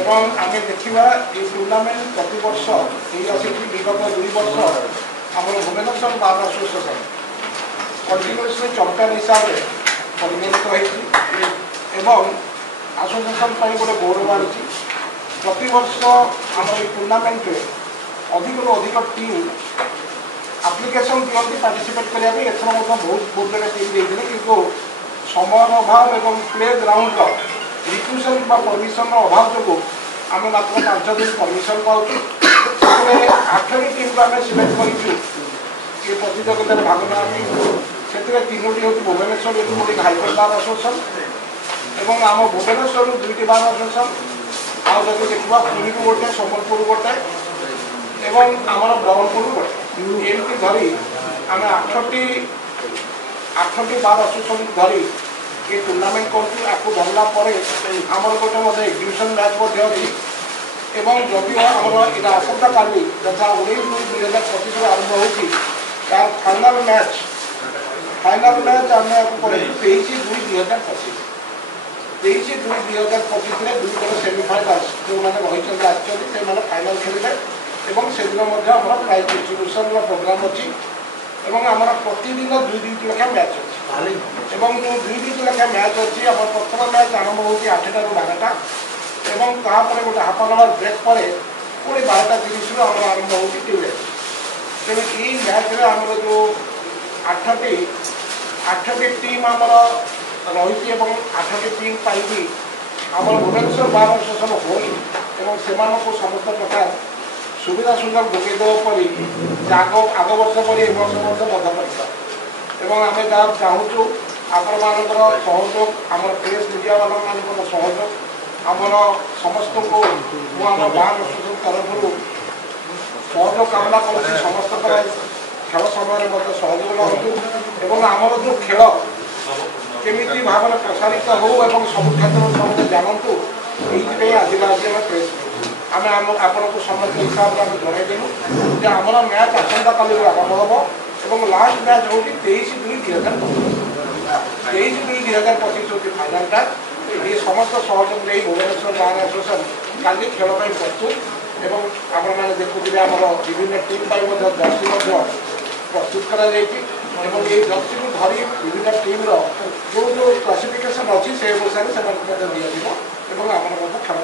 এবং আমি देखा ये टूर्णामेंट प्रति वर्ष विगत 2 वर्ष आम Bhubaneswar bar association continuously champion हिसाब से परिगणित होती एसोसिएशन गोटे गौरव आनी प्रति वर्ष आम टूर्णामेंट अधिक अधिक टीम आप्लिकेसन दिखती पार्टिसिपेट करने एथर बहुत बहुत जगह टीम देते कि समय अभाव और प्ले ग्राउंड रिक्वेशन परमिशन अभाव जो आम मात्र 5 दिन परमिशन पाऊँ 8टी टीम को आम सिलेक्ट कर प्रतियोगिता भाग ना से 3टी हूँ भुवनेश्वर गोटे हाईकोर्ट बार एसोसिएशन और आम भुवनेश्वर 2टी बार एसोसिएशन आज देखा पुरी गोटे सम्बलपुर गोटे एवं आमर ब्रह्मपुर गोटे एमती धरी आम 8टी बार एसोसिएशन धरी ये टूर्णामेंट कर धरला आमर गोटे एग्जिबिशन मैच अच्छी जदि आमर यहाँ आसंता काली जहाँ 19/2/2025 आरंभ होती यार फाइनाल मैच आम 23/2/2025 23/2/2025 में 2 जन सेमिफाइनाल जो मैंने रही फाइनाल खेलिले से दिन प्राइज डिस्ट्रीब्यूशन प्रोग्राम अच्छी आमर प्रतिदिन 2-2 लेखा मैच अच्छी जो 2-2 लेखा मैच अच्छी आम प्रथम मैच आरंभ होती 8टा ରୁ 12टा तापर गोटे हाफ एन आवर ब्रेक पर पुणी 12:30 आम आरंभ होती टीम तेणु ये मैच में आम जो 8टी टीम आमर रही 8टी टीम पाई आम भुवनेश्वर बार एसोसिएशन होल से समस्त प्रकार सुविधा सुंदर जोगे देवापरी आग वर्ष पर ए वर्ष बद्धपरिकर एवं आम जहाँ चाहूँ आपण मान सहयोग आम प्रेस मीडिया मान सहयोग आमर समस्त को आम बार एसोसिएशन तरफ सहयोग कामना कर समस्त खेल समय सहयोग लगतु आमर जो खेल केमी भाव में प्रसारित हो सब क्षेत्र में समस्त जानतु ये आज प्रेस आम आपण को समस्त हिसाब से जनईदेलु जे आमर मैच आसंता काली आरंभ हम और लास्ट मैच हूँ 23/2/2025 23/2/2025 हूँ फाइनालटा ये समस्त सहयोग नहीं भुवनेश्वर बार एसोसिएशन काली खेल प्रस्तुत और आपण मैंने देखुए आमर विभिन्न टीम जर्सी प्रस्तुत कर जर्सी को धरी विभिन्न टीम जो जो क्लासिफिकेशन अच्छी से अनुसार से दिया आम खेल